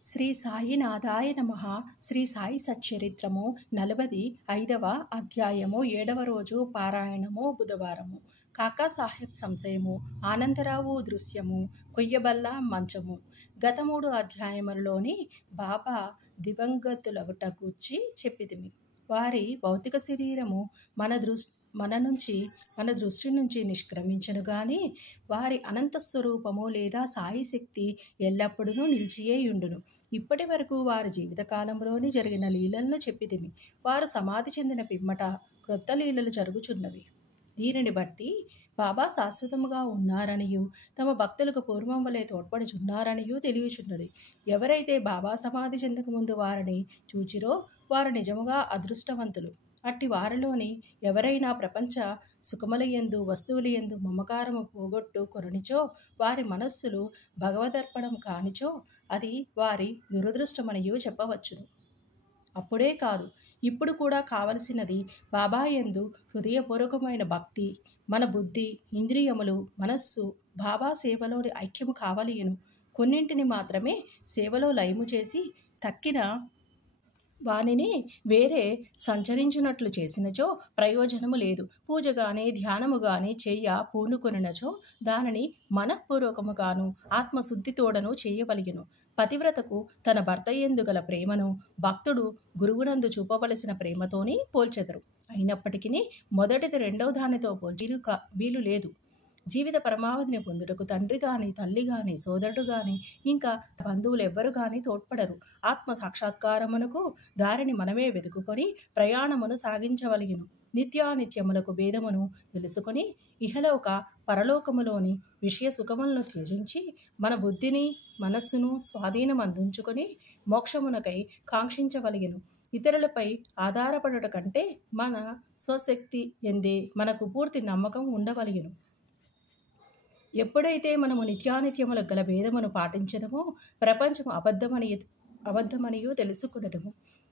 శ్రీ సాయినాథాయ నమః. శ్రీ సాయి సచ్చరిత్రము 45వ అధ్యాయము 7వ రోజు పారాయణము బుధవారము. కాకాసాహెబ్ సంశయము, ఆనందరావు దృశ్యము, కొయ్యబల్ల మంచము. గత 3 అధ్యాయములలోని బాబా దివంగతులగుట గూర్చి చెప్పితిమి. వారి భౌతిక శరీరము మన దృష్టి నుంచి నిష్క్రమించను గాని వారి అనంత స్వరూపము లేదా సాయి శక్తి ఎల్లప్పుడూ నిలిచియే యుండును. ఇప్పటి వరకు వారి జీవితకాలంలోని జరిగిన లీలలను చెప్పితిమి. వారు సమాధి చెందిన పిమ్మట క్రొత్త లీలలు జరుగుచున్నవి. దీనిని బట్టి బాబా శాశ్వతముగా ఉన్నారనియు తమ భక్తులకు పూర్వం వలె తోడ్పడుచున్నారనియు తెలియచున్నది. ఎవరైతే బాబా సమాధి చెందకముందు వారిని చూచిరో వారు నిజముగా అదృష్టవంతులు. అట్టి వారిలోని ఎవరైనా ప్రపంచ సుఖములయందు వస్తువులయందు మమకారము పోగొట్టు కొరనిచో వారి మనస్సులు భగవదర్పణం కానిచో అది వారి దురదృష్టమనియు చెప్పవచ్చును. అప్పుడే కాదు, ఇప్పుడు కూడా కావలసినది బాబా యందు హృదయపూర్వకమైన భక్తి. మన బుద్ధి, ఇంద్రియములు, మనస్సు బాబా సేవలోని ఐక్యము కావలియును. కొన్నింటిని మాత్రమే సేవలో లయము చేసి తక్కిన వానిని వేరే సంచరించున్నట్లు చేసినచో ప్రయోజనము లేదు. పూజ గాని ధ్యానము గాని చెయ్య పూనుకొనినచో దానిని మనఃపూర్వకముగాను ఆత్మశుద్ధితోడను చేయవలయును. పతివ్రతకు తన భర్త యందు గల ప్రేమను భక్తుడు గురువునందు చూపవలసిన ప్రేమతోని పోల్చెదరు. అయినప్పటికీ మొదటిది రెండవ దానితో పోల్చి వీలు లేదు. జీవిత పరమావధిని పొందుటకు తండ్రి గాని, తల్లి గాని, సోదరుడు గాని, ఇంకా బంధువులు ఎవ్వరు గాని తోడ్పడరు. ఆత్మ సాక్షాత్కారమునకు దారిని మనమే వెతుకుకొని ప్రయాణమును సాగించవలయును. నిత్యానిత్యములకు భేదమును తెలుసుకొని ఇహలోక పరలోకములోని విషయ సుఖములను త్యజించి మన బుద్ధిని మనస్సును స్వాధీనం అందించుకొని మోక్షమునకై కాంక్షించవలయును. ఇతరులపై ఆధారపడుట కంటే మన స్వశక్తి ఎందే మనకు పూర్తి నమ్మకం ఉండవలయును. ఎప్పుడైతే మనము నిత్యానిత్యముల గల భేదమును పాటించదమో ప్రపంచము అబద్ధమనియు తెలుసుకున్నదము.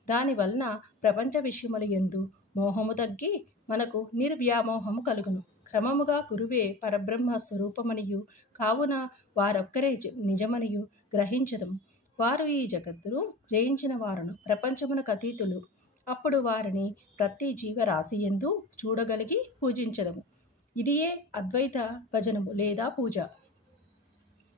దానివలన ప్రపంచ విషయముల యందు మోహము తగ్గి మనకు నిర్వ్యామోహము కలుగును. క్రమముగా గురువే పరబ్రహ్మ స్వరూపమనియు కావున వారొక్కరే నిజమనియు గ్రహించదము. వారు ఈ జగత్తును జయించిన వారును, ప్రపంచమునకు అతీతులు. అప్పుడు వారిని ప్రతి జీవరాశి యందు చూడగలిగి పూజించదము. ఇదియే అద్వైత భజనము లేదా పూజ.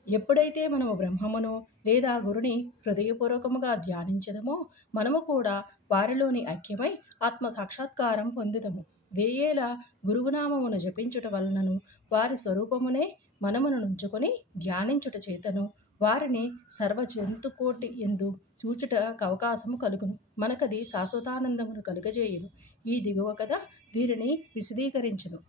ఎప్పుడైతే మనము బ్రహ్మమును లేదా గురుని హృదయపూర్వకముగా ధ్యానించదమో మనము కూడా వారిలోని ఐక్యమై ఆత్మ సాక్షాత్కారం పొందుదము. వేయేల గురువునామమును జపించుట వలనను వారి స్వరూపమునే మనమును నుంచుకొని ధ్యానించుట చేతను వారిని సర్వ జంతుకోటి ఎందు చూచుటకు అవకాశము కలుగును. మనకది శాశ్వతానందమును కలుగజేయును. ఈ దిగువ కథ దీనిని విశదీకరించును.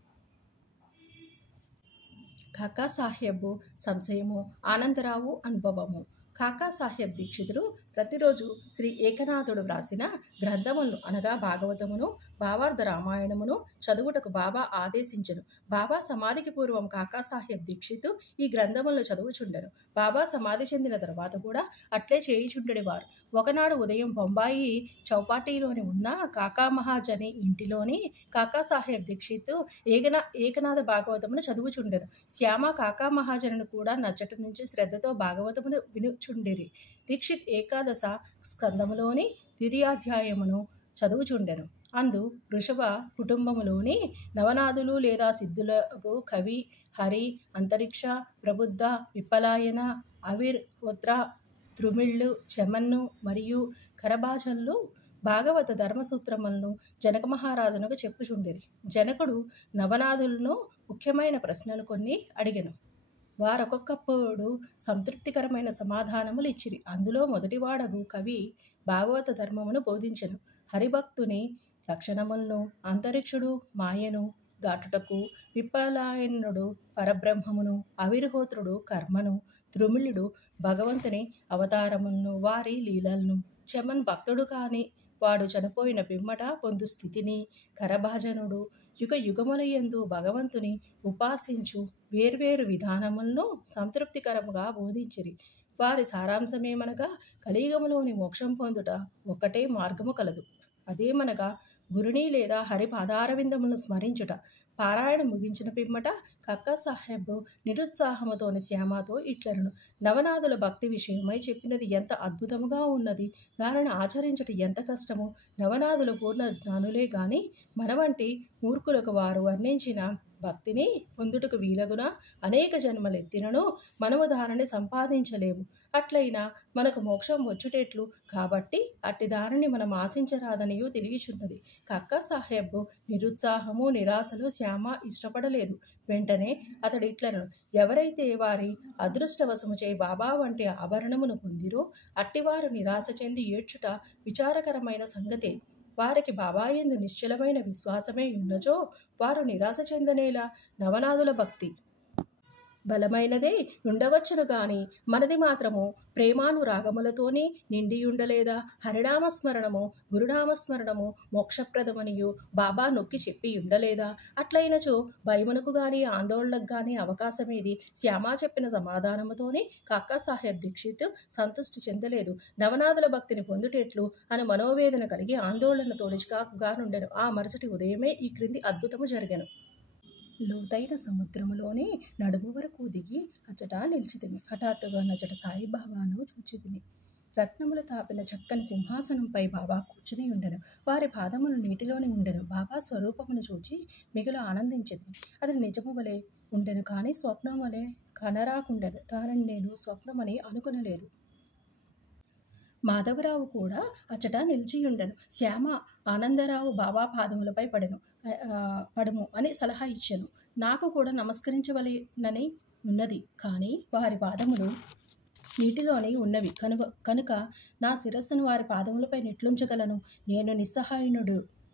కాకాసాహెబ్ సంశయము, ఆనందరావు అనుభవము. కాకాసాహెబ్ దీక్షితుడు ప్రతిరోజు శ్రీ ఏకనాథుడు వ్రాసిన గ్రంథములను అనగా భాగవతమును, భావార్థ రామాయణమును చదువుటకు బాబా ఆదేశించెను. బాబా సమాధికి పూర్వం కాకాసాహెబ్ దీక్షితు ఈ గ్రంథములను చదువుచుండెను. బాబా సమాధి చెందిన తర్వాత కూడా అట్లే చేయుచుండెడివారు. ఒకనాడు ఉదయం బొంబాయి చౌపాటీలోని ఉన్న కాకా మహాజని ఇంటిలోని కాకాసాహెబ్ దీక్షిత్ ఏకనాథ భాగవతమును చదువుచుండెను. శ్యామ కాకా మహాజనును కూడా నచ్చట నుంచి శ్రద్ధతో భాగవతమును వినుచుండిరి. దీక్షిత్ ఏకాదశ స్కందములోని ద్వితీయాధ్యాయమును చదువుచుండెను. అందు వృషభ కుటుంబములోని నవనాథులు లేదా సిద్ధులకు కవి, హరి, అంతరిక్ష, ప్రబుద్ధ, విప్పలాయన, అవిర్, ఉత్ర, త్రుమిళ్ళు, చెమన్ను మరియు కరభాజన్లు భాగవత ధర్మసూత్రములను జనక మహారాజునకు చెప్పుచుండిరి. జనకుడు నవనాథులను ముఖ్యమైన ప్రశ్నలు కొన్ని అడిగెను. వారొక్కొక్కప్పుడు సంతృప్తికరమైన సమాధానములు ఇచ్చిరి. అందులో మొదటివాడగు కవి భాగవత ధర్మమును బోధించెను. హరిభక్తుని లక్షణములను, అంతరిక్షుడు మాయను దాటుటకు, విప్పలాయనుడు పరబ్రహ్మమును, అవిర్హోత్రుడు కర్మను, త్రుమిళుడు భగవంతుని అవతారములను, వారి లీలలను, చెమన్ భక్తుడు కాని వాడు చనిపోయిన పిమ్మట పొందు స్థితిని, కరభాజనుడు యుగ యుగములయందు భగవంతుని ఉపాసించు వేర్వేరు విధానములను సంతృప్తికరముగా బోధించిరి. వారి సారాంశమేమనగా కలియుగములోని మోక్షం పొందుట ఒక్కటే మార్గము కలదు. అదేమనగా గురుని లేదా హరి పాదారవిందములను స్మరించుట. పారాయణ ముగించిన పిమ్మట కక్కా సాహెబ్ నిరుత్సాహముతోని శ్యామతో ఇట్లనను, నవనాథుల భక్తి విషయమై చెప్పినది ఎంత అద్భుతముగా ఉన్నది, దానిని ఆచరించట ఎంత కష్టము. నవనాథులు పూర్ణ జ్ఞానులే గాని మన వంటి మూర్ఖులకు వారు వర్ణించిన భక్తిని పొందుటకు వీలగున అనేక జన్మలెత్తినను మనము దానిని సంపాదించలేము. అట్లయినా మనకు మోక్షం వచ్చుటెట్లు, కాబట్టి అట్టి దానిని మనం ఆశించరాదనియూ తెలియచున్నది. కక్కా సాహెబ్ నిరుత్సాహము నిరాశలు శ్యామ ఇష్టపడలేదు. వెంటనే అతడు ఇట్లను, ఎవరైతే వారి అదృష్టవశముచే బాబా వంటి ఆభరణమును పొందిరో అట్టివారు నిరాశ చెంది ఏడ్చుట విచారకరమైన సంగతే. వారికి బాబాయందు నిశ్చలమైన విశ్వాసమే ఉన్నచో వారు నిరాశ చెందనేలా. నవనాథుల భక్తి బలమైనదే ఉండవచ్చును గాని మనది మాత్రము ప్రేమానురాగములతోని నిండియుండలేదా. హరినామస్మరణము గురునామస్మరణము మోక్షప్రదమనియు బాబా నొక్కి చెప్పి ఉండలేదా. అట్లయినచో భయమునకు గాని ఆందోళనకు గాని అవకాశమేది. శ్యామ చెప్పిన సమాధానముతోని కక్కా సాహెబ్ దీక్షిత్ సంతృష్టి చెందలేదు. నవనాథుల భక్తిని పొందుటెట్లు అని మనోవేదన కలిగి ఆందోళనతో చికాకుగా నుండెను. ఆ మరుసటి ఉదయమే ఈ క్రింది అద్భుతము జరిగెను. లోతైన సముద్రములోని నడుము వరకు దిగి అచట నిలిచితిని. హఠాత్తుగా నచట సాయిబాబాను చూచితిని. రత్నములు తాపిన చక్కని సింహాసనంపై బాబా కూర్చుని ఉండెను. వారి పాదములు నీటిలోని ఉండెను. బాబా స్వరూపమును చూచి మిగులు ఆనందించింది. అది నిజము వలె ఉండెను కానీ స్వప్నం వలె కనరాకుండెను. దానిని నేను స్వప్నమని అనుకునలేదు. మాధవరావు కూడా అచట నిలిచియుండెను. శ్యామ ఆనందరావు బాబా పాదములపై పడము అని సలహా ఇచ్చెను. నాకు కూడా నమస్కరించవలెనని ఉన్నది, కానీ వారి పాదములు నీటిలోనే ఉన్నవి కనుక నా శిరస్సును వారి పాదములపై నెట్లుంచగలను. నేను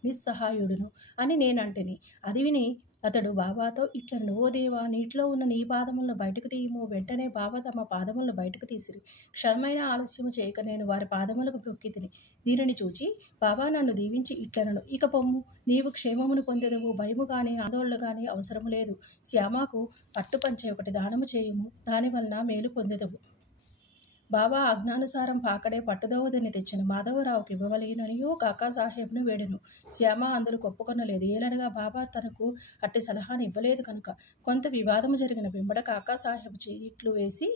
నిస్సహాయుడును అని నేనంటిని. అది విని అతడు బాబాతో ఇట్లను, ఓ దేవా, నీటిలో ఉన్న నీ పాదములను బయటకు తీయము. వెంటనే బాబా తమ పాదములను బయటకు తీసిరి. క్షణమైన ఆలస్యము చేయక నేను వారి పాదములకు మొక్కితిని. దీనిని చూచి బాబా నన్ను దీవించి ఇట్లనను, ఇక పొమ్ము, నీవు క్షేమమును పొందెదవు. భయము గాని ఆందోళన గాని అవసరము లేదు. శ్యామకు పట్టుపంచె ఒకటి దానము చేయము, దానివలన మేలు పొందెదవు. బాబా ఆజ్ఞానుసారం పాకడే పట్టుదోవదని తెచ్చిన మాధవరావుకి ఇవ్వవలేననియో కక్కా సాహెబ్ను వేడెను. శ్యామ అందుకు ఒప్పుకొనలేదు. ఏలనగా బాబా తనకు అట్టి సలహాను ఇవ్వలేదు కనుక. కొంత వివాదము జరిగిన వెంబడ కక్కా సాహెబ్ చీట్లు వేసి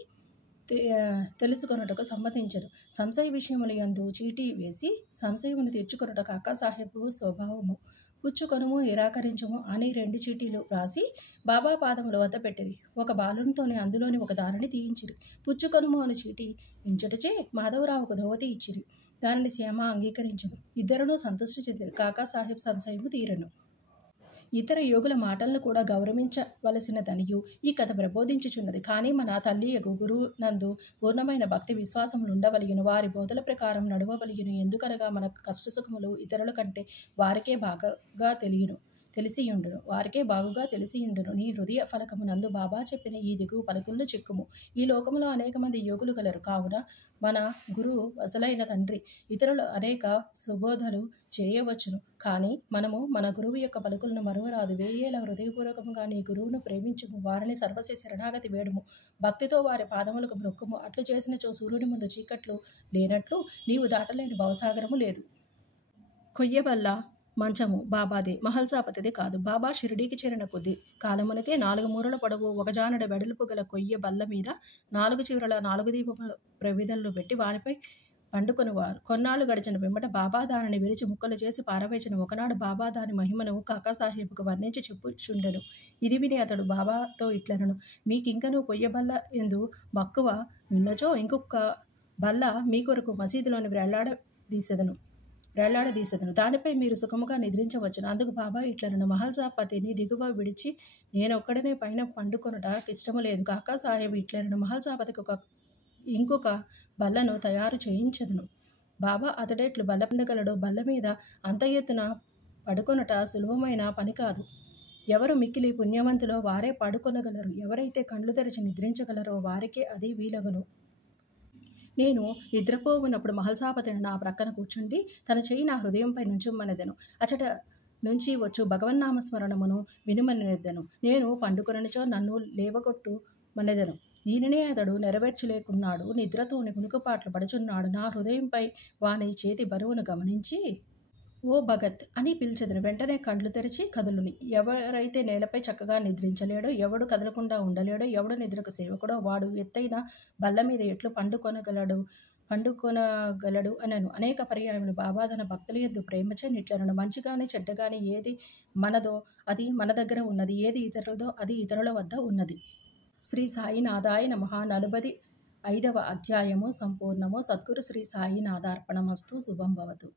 తెలుసుకొనుటకు సమ్మతించను. సంశయ విషయముల యందు చీటీ వేసి సంశయమును తీర్చుకొనుట కక్కా సాహెబ్ స్వభావము. పుచ్చుకొనుము నిరాకరించుము అని 2 చీటీలు వ్రాసి బాబా పాదముల వద్ద పెట్టిరి. ఒక బాలునితోనే అందులోని ఒక దారిని తీయించిరి. పుచ్చుకొనుము అని చీటీ ఎంచుటచే మాధవరావుకు ధోవతి ఇచ్చిరి. దానిని శ్యామ అంగీకరించను. ఇద్దరును సంతృష్టి చెందిరి. కాకా సాహెబ్ సంశయము తీరను. ఇతర యోగుల మాటలను కూడా గౌరవించవలసినదనియు ఈ కథ ప్రబోధించుచున్నది. కానీ మన తల్లియగు గురువు నందు పూర్ణమైన భక్తి విశ్వాసములు ఉండవలయును. వారి బోధల ప్రకారం నడవవలయును. ఎందుకనగా మన కష్టసుఖములు ఇతరుల కంటే వారికే బాగా తెలిసియుండును. నీ హృదయ ఫలకము నందు బాబా చెప్పిన ఈ దిగువ పలుకులను చెక్కుము. ఈ లోకములో అనేక మంది యోగులు గలరు. కావున మన గురువు అసలైన తండ్రి. ఇతరులు అనేక సుబోధలు చేయవచ్చును, కానీ మనము మన గురువు యొక్క పలుకులను మరువరాదు. వేయేల హృదయపూర్వకముగా నీ గురువును ప్రేమించుము. వారిని సర్వస్వ శరణాగతి వేడుము. భక్తితో వారి పాదములకు మొక్కుము. అట్లు చేసినచో సూర్యుడి ముందు చీకట్లు లేనట్లు నీవు దాటలేని భవసాగరము లేదు. కొయ్యబల్ల మంచము బాబాదే, మహల్సాపతిదే కాదు. బాబా షిరిడీకి చేరిన కొద్ది కాలమునకే 4 మూరల పొడవు, 1 జానెడు వెడల్పు గల కొయ్య బల్ల మీద 4 చివరల 4 దీప ప్రమిదలను పెట్టి వానిపై పండుకొనివారు. కొన్నాళ్ళు గడిచిన వెంబట బాబా దానిని విరిచి ముక్కలు చేసి పారవేసిన. ఒకనాడు బాబా దాని మహిమను కాకా సాహెబ్కు వర్ణించి చెప్పుచుండెను. ఇది విని అతడు బాబాతో ఇట్లనను, మీకింకనూ కొయ్యబల్ల ఎందు మక్కువ ఉన్నచో ఇంకొక బల్ల మీ కొరకు మసీదులోని వేళ్లాడదీసెదను. దానిపై మీరు సుఖముగా నిద్రించవచ్చును. అందుకు బాబా ఇట్లనను, మహల్సాపతిని దిగువ విడిచి నేనొక్కడనే పైన పండుకొనుట ఇష్టము లేదు. కాకా సాహెబ్ ఇట్లనను, మహల్సాపతికి ఇంకొక బల్లను తయారు చేయించదును. బాబా అతడెట్లు బల్ల పండగలడు. బల్ల మీద అంత ఎత్తున పడుకొనుట సులభమైన పని కాదు. ఎవరు మిక్కిలి పుణ్యవంతులో వారే పడుకొనగలరు. ఎవరైతే కండ్లు తెరిచి నిద్రించగలరో వారికే అది వీలగును. నేను నిద్రపోవునప్పుడు మహల్సాపతిని నా ప్రక్కన కూర్చుండి తన చెయ్యి నా హృదయంపై నుంచుమనెదెను. అచట నుంచి వచ్చు భగవన్నామస్మరణమును వినుమనెదెను. నేను పండుకొననిచో నన్ను లేవగొట్టు మనెదెను. దీనినే అతడు నెరవేర్చలేకున్నాడు. నిద్రతోని కునుకుపాట్లు పడుచున్నాడు. నా హృదయంపై వాని చేతి బరువును గమనించి ఓ భగత్ అని పిలిచెదను. వెంటనే కండ్లు తెరిచి కదులుని. ఎవరైతే నేలపై చక్కగా నిద్రించలేడో, ఎవడు కదలకుండా ఉండలేడో, ఎవడు నిద్రకు సేవకుడో వాడు ఎత్తైన బల్లమీద ఎట్లు పండుకొనగలడు అనను. అనేక పర్యాయములు బాబా తన భక్తుల యందు ప్రేమచే నిట్లనను. మంచి గాని చెడ్డ గాని ఏది మనదో అది మన దగ్గర ఉన్నది, ఏది ఇతరులదో అది ఇతరుల వద్ద ఉన్నది. శ్రీ సాయినాథాయ నమః. 45వ అధ్యాయము సంపూర్ణము. సద్గురు శ్రీ సాయినాథార్పణమస్తు. శుభం భవతు.